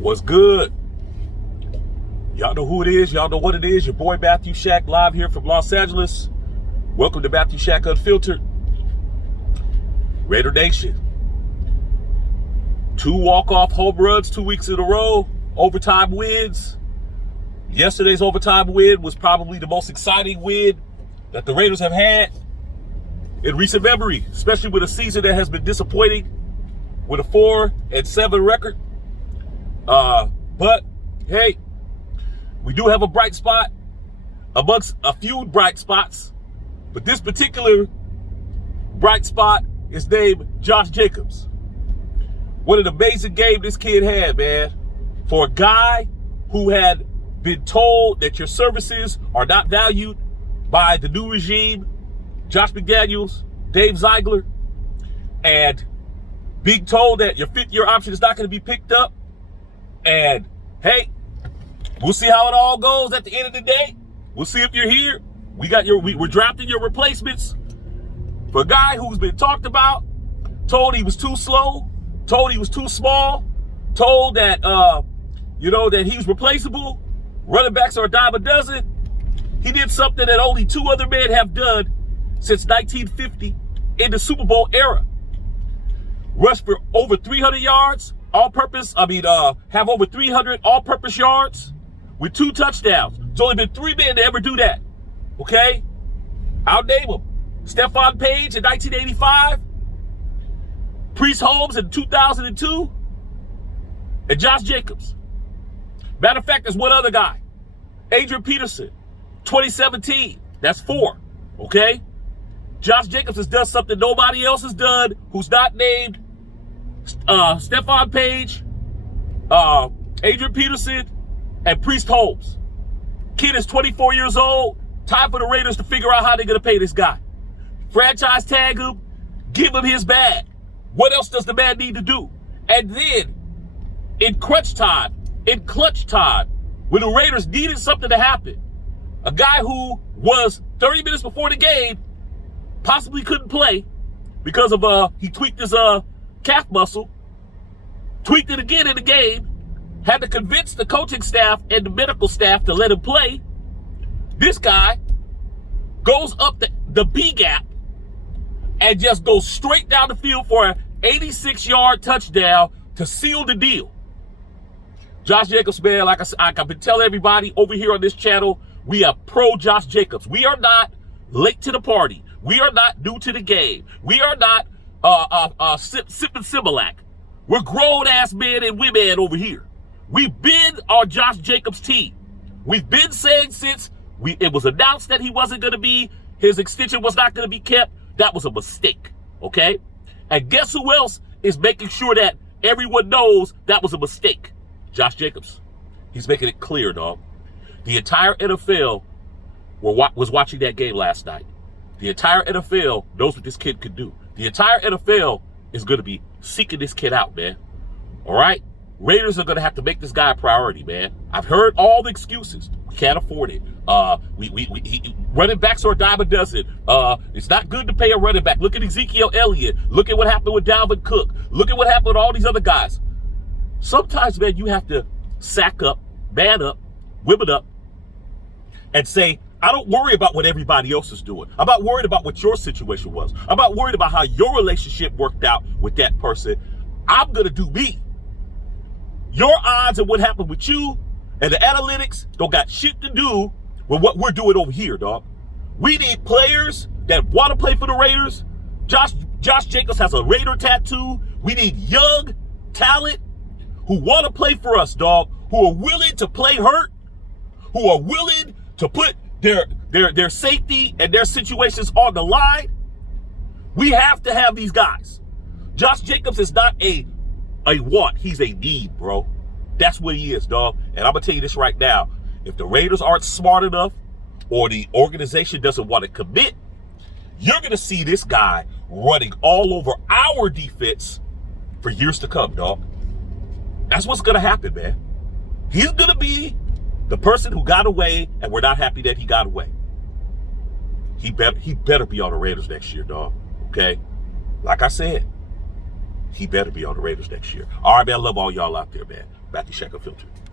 What's good? Y'all know who it is. Y'all know what it is. Your boy Matthew Shack live here from Los Angeles. Welcome to Matthew Shack Unfiltered. Raider Nation. 2 walk-off home runs 2 weeks in a row. Overtime wins. Yesterday's overtime win was probably the most exciting win that the Raiders have had in recent memory, especially with a season that has been disappointing with a 4-7 record. But hey, we do have a bright spot amongst a few bright spots. But this particular bright spot is named Josh Jacobs. What an amazing game this kid had, man. For a guy who had been told that your services are not valued by the new regime, Josh McDaniels, Dave Ziegler, and being told that your fifth-year option is not going to be picked up. And hey, we'll see how it all goes at the end of the day. We'll see if you're here. We're drafting your replacements. For a guy who's been talked about, told he was too slow, told he was too small, told that that he was replaceable. Running backs are a dime a dozen. He did something that only 2 other men have done since 1950 in the Super Bowl era. Rushed for over 300 yards, all-purpose. Have over 300 all-purpose yards with 2 touchdowns. There's only been 3 men to ever do that. Okay? I'll name them. Stephon Page in 1985, Priest Holmes in 2002, and Josh Jacobs. Matter of fact, there's one other guy, Adrian Peterson, 2017. That's 4. Okay? Josh Jacobs has done something nobody else has done who's not named Stephon Page, Adrian Peterson, and Priest Holmes. Kid is 24 years old. Time for the Raiders to figure out how they're going to pay this guy. Franchise tag him. Give him his bag. What else does the man need to do? And then, in clutch time, when the Raiders needed something to happen, a guy who was 30 minutes before the game possibly couldn't play because of he tweaked his calf muscle, tweaked it again in the game, had to convince the coaching staff and the medical staff to let him play. This guy goes up the B gap and just goes straight down the field for an 86-yard touchdown to seal the deal. Josh Jacobs, man, like I've been telling everybody over here on this channel, we are pro Josh Jacobs. We are not late to the party. We are not new to the game. We are not sipping Similac. We're grown-ass men and women over here. We've been on Josh Jacobs' team. We've been saying since it was announced that he wasn't going to be, his extension was not going to be kept, that was a mistake, okay? And guess who else is making sure that everyone knows that was a mistake? Josh Jacobs. He's making it clear, dog. The entire NFL was watching that game last night. The entire NFL knows what this kid could do. The entire NFL is going to be seeking this kid out, man. All right? Raiders are going to have to make this guy a priority, man. I've heard all the excuses. We can't afford it. Running backs are a dime a dozen. It's not good to pay a running back. Look at Ezekiel Elliott. Look at what happened with Dalvin Cook. Look at what happened with all these other guys. Sometimes, man, you have to sack up, man up, women up, and say, I don't worry about what everybody else is doing. I'm not worried about what your situation was. I'm not worried about how your relationship worked out with that person. I'm going to do me. Your odds and what happened with you and the analytics don't got shit to do with what we're doing over here, dog. We need players that want to play for the Raiders. Josh Jacobs has a Raider tattoo. We need young talent who want to play for us, dog, who are willing to play hurt, who are willing to put their safety and their situations on the line. We have to have these guys. Josh Jacobs is not a want. He's a need, bro. That's what he is, dog. And I'm going to tell you this right now. If the Raiders aren't smart enough or the organization doesn't want to commit, you're going to see this guy running all over our defense for years to come, dog. That's what's going to happen, man. He's going to be the person who got away, and we're not happy that he got away. He better be on the Raiders next year, dog. Okay? Like I said, he better be on the Raiders next year. All right, man. I love all y'all out there, man. Back to Shaq Unfiltered.